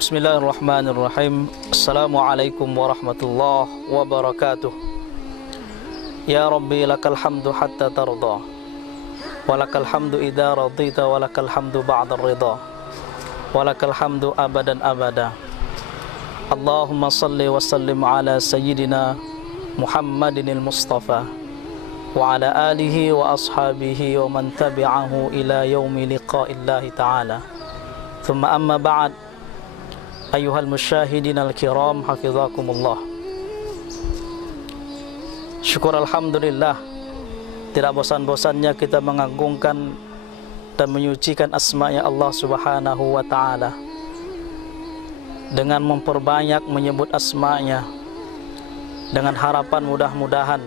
Bismillahirrahmanirrahim. Assalamualaikum warahmatullahi wabarakatuh. Ya Rabbi lakal hamdu hatta tarda, walakal hamdu idza radita, walakal hamdu ba'da ridha, walakal hamdu abadan abada. Allahumma salli wa sallim ala sayyidina Muhammadinil Mustafa wa ala alihi wa ashabihi wa man tabi'ahu ila yaumi liqa'illahi ta'ala. Thumma amma ba'd. Ayuhal musyahidin al-kiram, hafizakumullah. Syukur alhamdulillah, tidak bosan-bosannya kita mengagungkan dan menyucikan asma-Nya Allah Subhanahu wa ta'ala dengan memperbanyak menyebut asma-Nya, dengan harapan mudah-mudahan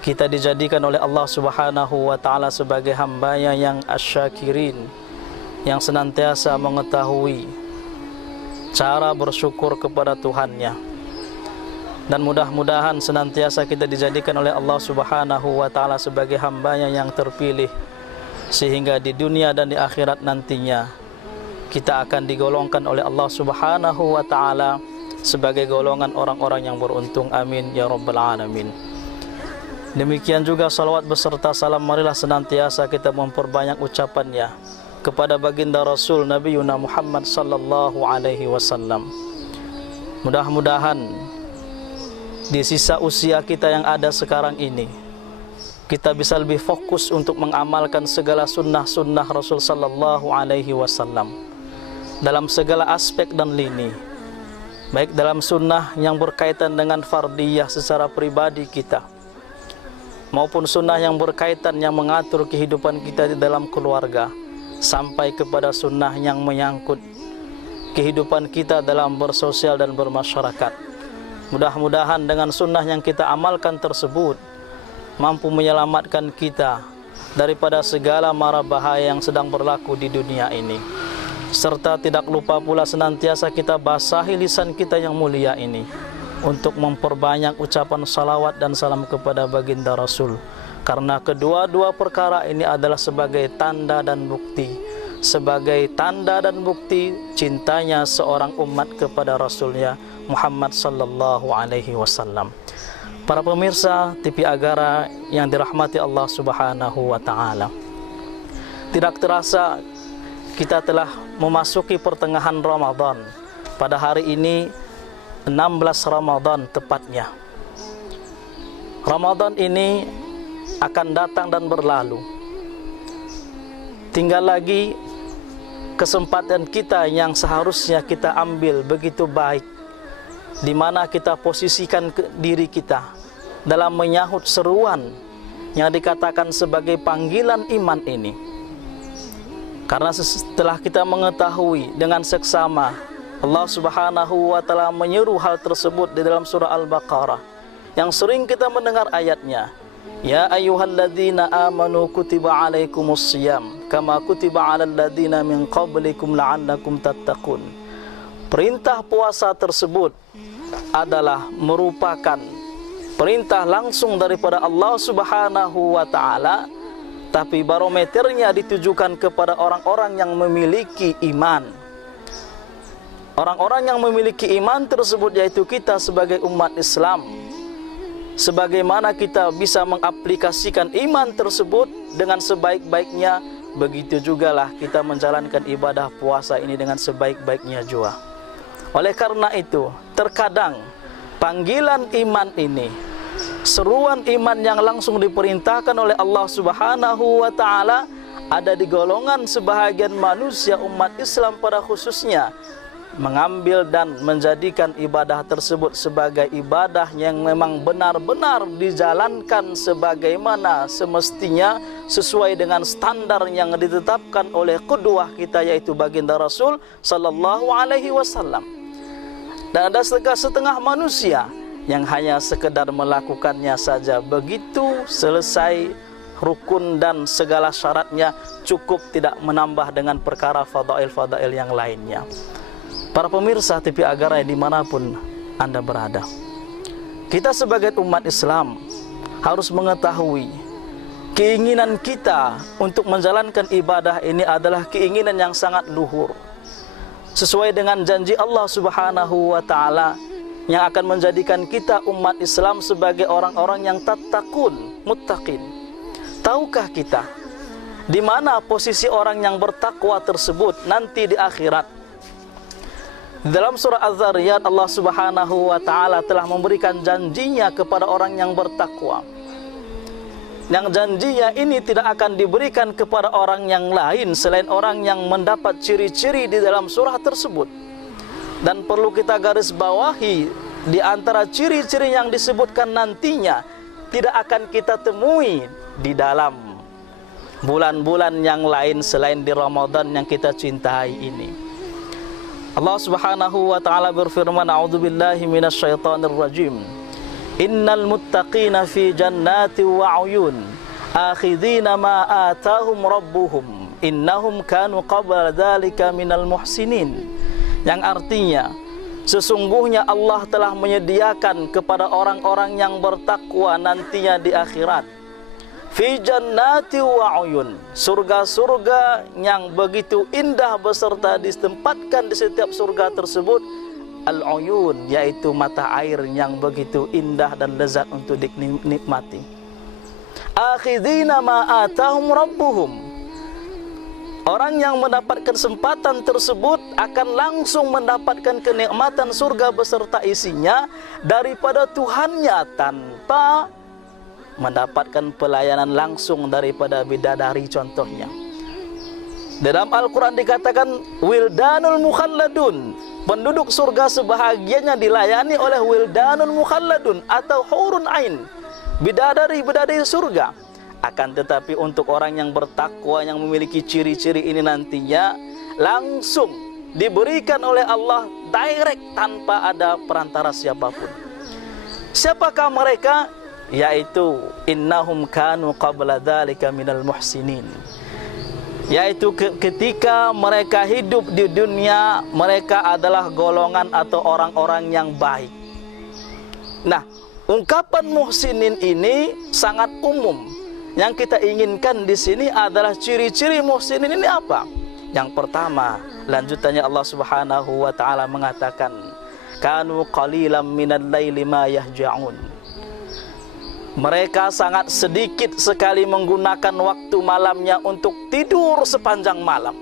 kita dijadikan oleh Allah Subhanahu wa ta'ala sebagai hamba-Nya yang asyakirin, yang senantiasa mengetahui cara bersyukur kepada Tuhannya. Dan mudah-mudahan senantiasa kita dijadikan oleh Allah Subhanahu wa ta'ala sebagai hamba-Nya yang terpilih, sehingga di dunia dan di akhirat nantinya kita akan digolongkan oleh Allah Subhanahu wa ta'ala sebagai golongan orang-orang yang beruntung. Amin ya rabbal alamin. Demikian juga salawat beserta salam marilah senantiasa kita memperbanyak ucapannya kepada baginda Rasul Nabi Yuna Muhammad sallallahu alaihi wasallam. Mudah-mudahan di sisa usia kita yang ada sekarang ini, kita bisa lebih fokus untuk mengamalkan segala sunnah-sunnah Rasul sallallahu alaihi wasallam dalam segala aspek dan lini, baik dalam sunnah yang berkaitan dengan fardiyah secara pribadi kita, maupun sunnah yang berkaitan yang mengatur kehidupan kita di dalam keluarga, sampai kepada sunnah yang menyangkut kehidupan kita dalam bersosial dan bermasyarakat. Mudah-mudahan dengan sunnah yang kita amalkan tersebut mampu menyelamatkan kita daripada segala mara bahaya yang sedang berlaku di dunia ini. Serta tidak lupa pula senantiasa kita basahi lisan kita yang mulia ini untuk memperbanyak ucapan salawat dan salam kepada baginda Rasul. Karena kedua-dua perkara ini adalah sebagai tanda dan bukti, cintanya seorang umat kepada Rasulnya Muhammad sallallahu alaihi wasallam. Para pemirsa TV Agara yang dirahmati Allah Subhanahu wa ta'ala, tidak terasa kita telah memasuki pertengahan Ramadan. Pada hari ini 16 Ramadan tepatnya. Ramadan ini akan datang dan berlalu. Tinggal lagi kesempatan kita yang seharusnya kita ambil begitu baik, di mana kita posisikan diri kita dalam menyahut seruan yang dikatakan sebagai panggilan iman ini. Karena setelah kita mengetahui dengan seksama Allah Subhanahu wa ta'ala menyeru hal tersebut di dalam surah Al-Baqarah yang sering kita mendengar ayatnya, Ya ayyuhalladzina amanu kutiba alaikumus siyam kama kutiba alal ladzina min qablikum la'allakum tattaqun. Perintah puasa tersebut adalah merupakan perintah langsung daripada Allah Subhanahu wa ta'ala, tapi barometernya ditujukan kepada orang-orang yang memiliki iman. Orang-orang yang memiliki iman tersebut yaitu kita sebagai umat Islam. Sebagaimana kita bisa mengaplikasikan iman tersebut dengan sebaik-baiknya, begitu jugalah kita menjalankan ibadah puasa ini dengan sebaik-baiknya juga. Oleh karena itu, terkadang panggilan iman ini, seruan iman yang langsung diperintahkan oleh Allah Subhanahu wa ta'ala, ada di golongan sebahagian manusia umat Islam pada khususnya mengambil dan menjadikan ibadah tersebut sebagai ibadah yang memang benar-benar dijalankan sebagaimana semestinya, sesuai dengan standar yang ditetapkan oleh qudwah kita yaitu baginda Rasul sallallahu alaihi wasallam. Dan ada setengah manusia yang hanya sekedar melakukannya saja, begitu selesai rukun dan segala syaratnya, cukup tidak menambah dengan perkara fadail-fadail yang lainnya. Para pemirsa TV Agarai dimanapun Anda berada, kita sebagai umat Islam harus mengetahui keinginan kita untuk menjalankan ibadah ini adalah keinginan yang sangat luhur, sesuai dengan janji Allah Subhanahu wa Ta'ala yang akan menjadikan kita umat Islam sebagai orang-orang yang tattaqun, muttaqin. Tahukah kita di mana posisi orang yang bertakwa tersebut nanti di akhirat? Dalam surah Az-Zariyat, Allah Subhanahu wa Ta'ala telah memberikan janjinya kepada orang yang bertakwa, yang janjinya ini tidak akan diberikan kepada orang yang lain selain orang yang mendapat ciri-ciri di dalam surah tersebut. Dan perlu kita garis bawahi, di antara ciri-ciri yang disebutkan nantinya tidak akan kita temui di dalam bulan-bulan yang lain selain di Ramadan yang kita cintai ini. Allah Subhanahu wa Ta'ala berfirman, a'udzubillahi minasyaitonir rajim, innal muttaqina fi jannati wa 'uyun akhidhina ma atahum rabbuhum innahum kanu qabla dzalika minal muhsinin. Yang artinya, sesungguhnya Allah telah menyediakan kepada orang-orang yang bertakwa nantinya di akhirat fi jannati wa 'uyun, surga-surga yang begitu indah beserta ditempatkan di setiap surga tersebut al-'uyun, yaitu mata air yang begitu indah dan lezat untuk dinikmati. Akhidhina ma atahum rabbuhum, orang yang mendapat kesempatan tersebut akan langsung mendapatkan kenikmatan surga beserta isinya daripada Tuhannya tanpa mendapatkan pelayanan langsung daripada bidadari contohnya. Dalam Al-Quran dikatakan wildanul mukhalladun, penduduk surga sebahagiannya dilayani oleh wildanul mukhalladun atau hurun ain, bidadari-bidadari surga. Akan tetapi untuk orang yang bertakwa yang memiliki ciri-ciri ini nantinya langsung diberikan oleh Allah direct tanpa ada perantara siapapun. Siapakah mereka? Yaitu innahum kanu qabla dzalika minal muhsinin, yaitu ketika mereka hidup di dunia mereka adalah golongan atau orang-orang yang baik. Nah, ungkapan muhsinin ini sangat umum. Yang kita inginkan di sini adalah ciri-ciri muhsinin ini apa? Yang pertama, lanjutannya Allah Subhanahu wa Ta'ala mengatakan, kanu qalilan minal laili ma yahja'un. Mereka sangat sedikit sekali menggunakan waktu malamnya untuk tidur sepanjang malam.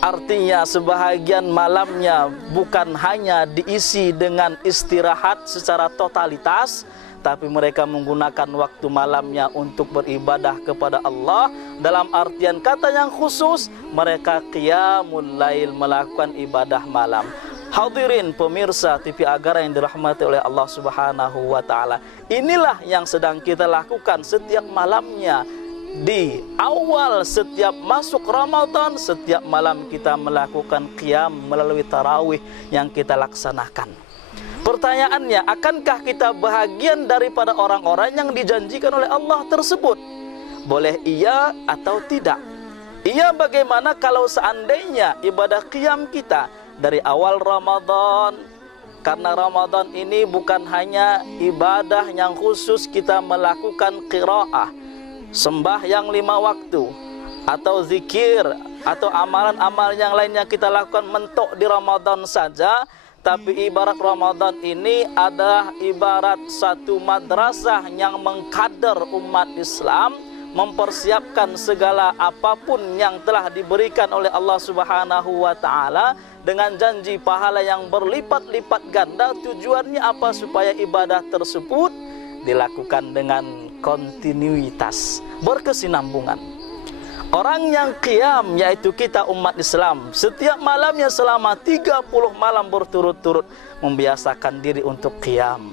Artinya sebahagian malamnya bukan hanya diisi dengan istirahat secara totalitas, tapi mereka menggunakan waktu malamnya untuk beribadah kepada Allah. Dalam artian kata yang khusus, mereka qiyamul lail, melakukan ibadah malam. Hadirin pemirsa TV Agarai yang dirahmati oleh Allah Subhanahu wa Ta'ala, inilah yang sedang kita lakukan setiap malamnya. Di awal setiap masuk Ramadan, setiap malam kita melakukan qiyam melalui tarawih yang kita laksanakan. Pertanyaannya, akankah kita bahagian daripada orang-orang yang dijanjikan oleh Allah tersebut? Boleh iya atau tidak? Iya bagaimana kalau seandainya ibadah qiyam kita dari awal Ramadan, karena Ramadan ini bukan hanya ibadah yang khusus kita melakukan qiraah, sembahyang 5 waktu, atau zikir, atau amalan-amalan yang lainnya kita lakukan mentok di Ramadan saja. Tapi ibarat Ramadan ini adalah ibarat satu madrasah yang mengkader umat Islam, mempersiapkan segala apapun yang telah diberikan oleh Allah Subhanahu wa Ta'ala dengan janji pahala yang berlipat-lipat ganda. Tujuannya apa? Supaya ibadah tersebut dilakukan dengan kontinuitas, berkesinambungan. Orang yang qiyam, yaitu kita umat Islam, setiap malamnya selama 30 malam berturut-turut membiasakan diri untuk qiyam.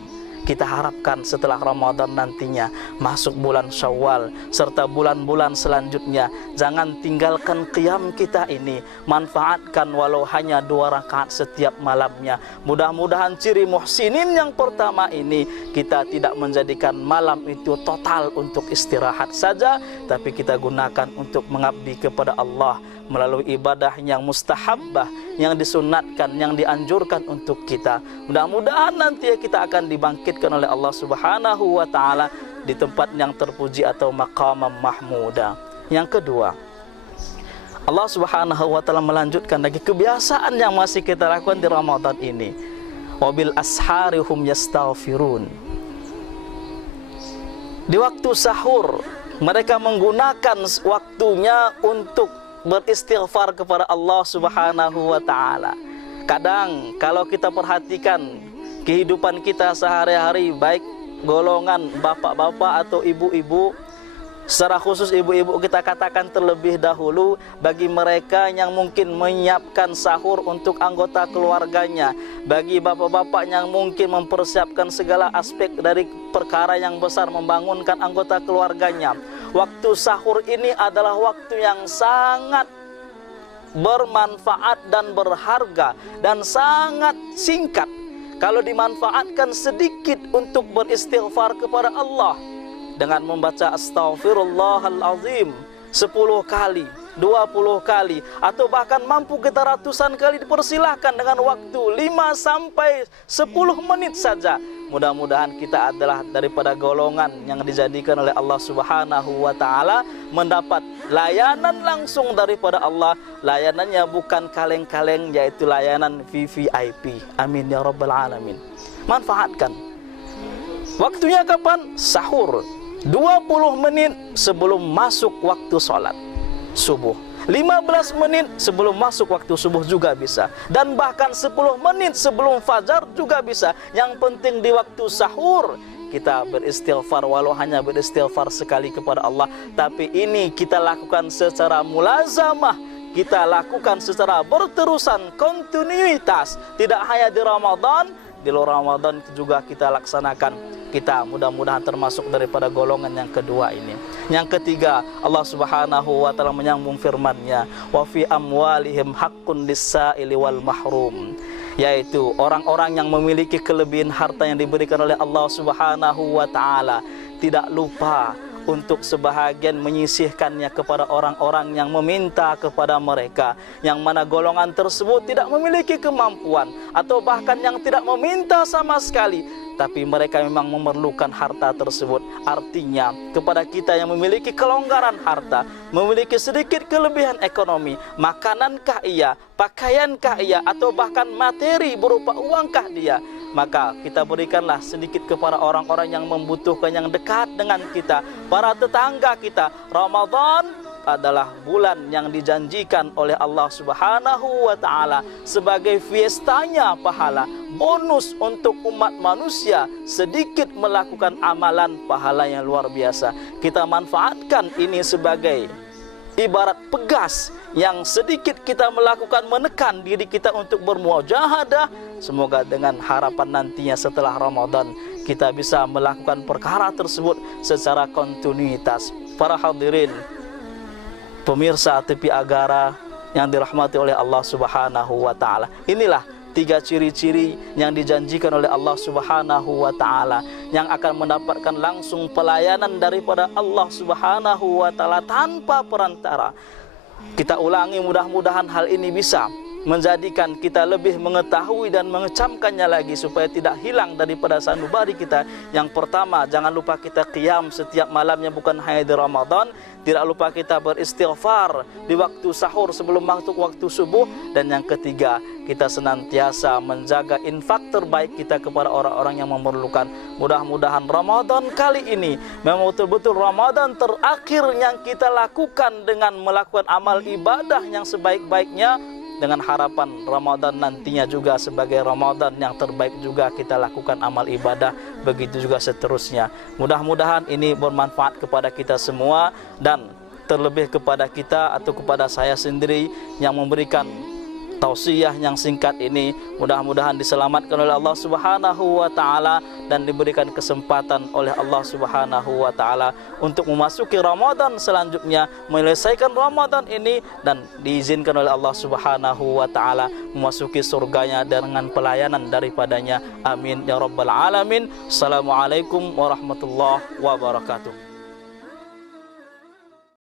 kita harapkan setelah Ramadan nantinya masuk bulan Syawal serta bulan-bulan selanjutnya, jangan tinggalkan qiyam kita ini, manfaatkan walau hanya 2 rakaat setiap malamnya. Mudah-mudahan ciri muhsinin yang pertama ini, kita tidak menjadikan malam itu total untuk istirahat saja, tapi kita gunakan untuk mengabdi kepada Allah melalui ibadah yang mustahabbah, yang disunatkan, yang dianjurkan untuk kita. Mudah-mudahan nanti kita akan dibangkitkan oleh Allah Subhanahu wa taala di tempat yang terpuji atau maqamam mahmuda. Yang kedua, Allah Subhanahu wa taala melanjutkan lagi kebiasaan yang masih kita lakukan di Ramadan ini. Wabil asharihum yastaghfirun. Di waktu sahur mereka menggunakan waktunya untuk beristighfar kepada Allah Subhanahu wa taala. Kadang kalau kita perhatikan kehidupan kita sehari-hari, baik golongan bapak-bapak atau ibu-ibu, secara khusus ibu-ibu kita katakan terlebih dahulu, bagi mereka yang mungkin menyiapkan sahur untuk anggota keluarganya, bagi bapak-bapak yang mungkin mempersiapkan segala aspek dari perkara yang besar membangunkan anggota keluarganya, waktu sahur ini adalah waktu yang sangat bermanfaat dan berharga dan sangat singkat. Kalau dimanfaatkan sedikit untuk beristighfar kepada Allah dengan membaca astaghfirullahalazim 10 kali, 20 kali, atau bahkan mampu kita ratusan kali, dipersilahkan dengan waktu 5 sampai 10 menit saja. Mudah-mudahan kita adalah daripada golongan yang dijadikan oleh Allah Subhanahu wa taala mendapat layanan langsung daripada Allah. Layanannya bukan kaleng-kaleng, yaitu layanan VVIP. Amin ya rabbal alamin. Manfaatkan. Waktunya kapan? Sahur. 20 menit sebelum masuk waktu sholat subuh, 15 menit sebelum masuk waktu subuh juga bisa, dan bahkan 10 menit sebelum fajar juga bisa. Yang penting di waktu sahur kita beristighfar, walau hanya beristighfar sekali kepada Allah, tapi ini kita lakukan secara mulazamah, kita lakukan secara berterusan, kontinuitas, tidak hanya di Ramadan, di luar Ramadan juga kita laksanakan. Kita mudah-mudahan termasuk daripada golongan yang kedua ini. Yang ketiga, Allah Subhanahu wa taala menyambung firman-Nya, wa fi amwalihim haqqun lis-sa'ili wal mahrum, yaitu orang-orang yang memiliki kelebihan harta yang diberikan oleh Allah Subhanahu wa taala tidak lupa untuk sebahagian menyisihkannya kepada orang-orang yang meminta kepada mereka, yang mana golongan tersebut tidak memiliki kemampuan atau bahkan yang tidak meminta sama sekali, tapi mereka memang memerlukan harta tersebut. Artinya kepada kita yang memiliki kelonggaran harta, memiliki sedikit kelebihan ekonomi, makanankah ia, pakaiankah ia, atau bahkan materi berupa uangkah dia, maka kita berikanlah sedikit kepada orang-orang yang membutuhkan, yang dekat dengan kita, para tetangga kita. Ramadan adalah bulan yang dijanjikan oleh Allah Subhanahu wa taala sebagai fiestanya pahala, bonus untuk umat manusia sedikit melakukan amalan pahala yang luar biasa. Kita manfaatkan ini sebagai ibarat pegas yang sedikit kita melakukan, menekan diri kita untuk bermujahadah. Semoga dengan harapan nantinya setelah Ramadan kita bisa melakukan perkara tersebut secara kontinuitas. Para hadirin pemirsa TV Agara yang dirahmati oleh Allah Subhanahu wa taala, inilah 3 ciri-ciri yang dijanjikan oleh Allah Subhanahu wa taala yang akan mendapatkan langsung pelayanan daripada Allah Subhanahu wa taala tanpa perantara. Kita ulangi, mudah-mudahan hal ini bisa menjadikan kita lebih mengetahui dan mengecamkannya lagi supaya tidak hilang daripada sanubari kita. Yang pertama, jangan lupa kita qiyam setiap malamnya, bukan hanya di Ramadan. Tidak lupa kita beristighfar di waktu sahur sebelum masuk waktu subuh. Dan yang ketiga, kita senantiasa menjaga infak terbaik kita kepada orang-orang yang memerlukan. Mudah-mudahan Ramadan kali ini memang betul-betul Ramadan terakhir yang kita lakukan dengan melakukan amal ibadah yang sebaik-baiknya, dengan harapan Ramadan nantinya juga sebagai Ramadan yang terbaik juga kita lakukan amal ibadah, begitu juga seterusnya. Mudah-mudahan ini bermanfaat kepada kita semua, dan terlebih kepada kita atau kepada saya sendiri yang memberikan tausiah yang singkat ini mudah-mudahan diselamatkan oleh Allah Subhanahu wa taala dan diberikan kesempatan oleh Allah Subhanahu wa taala untuk memasuki Ramadan selanjutnya, menyelesaikan Ramadan ini dan diizinkan oleh Allah Subhanahu wa taala memasuki surganya dengan pelayanan daripadanya. Amin ya rabbal alamin. Assalamualaikum warahmatullahi wabarakatuh.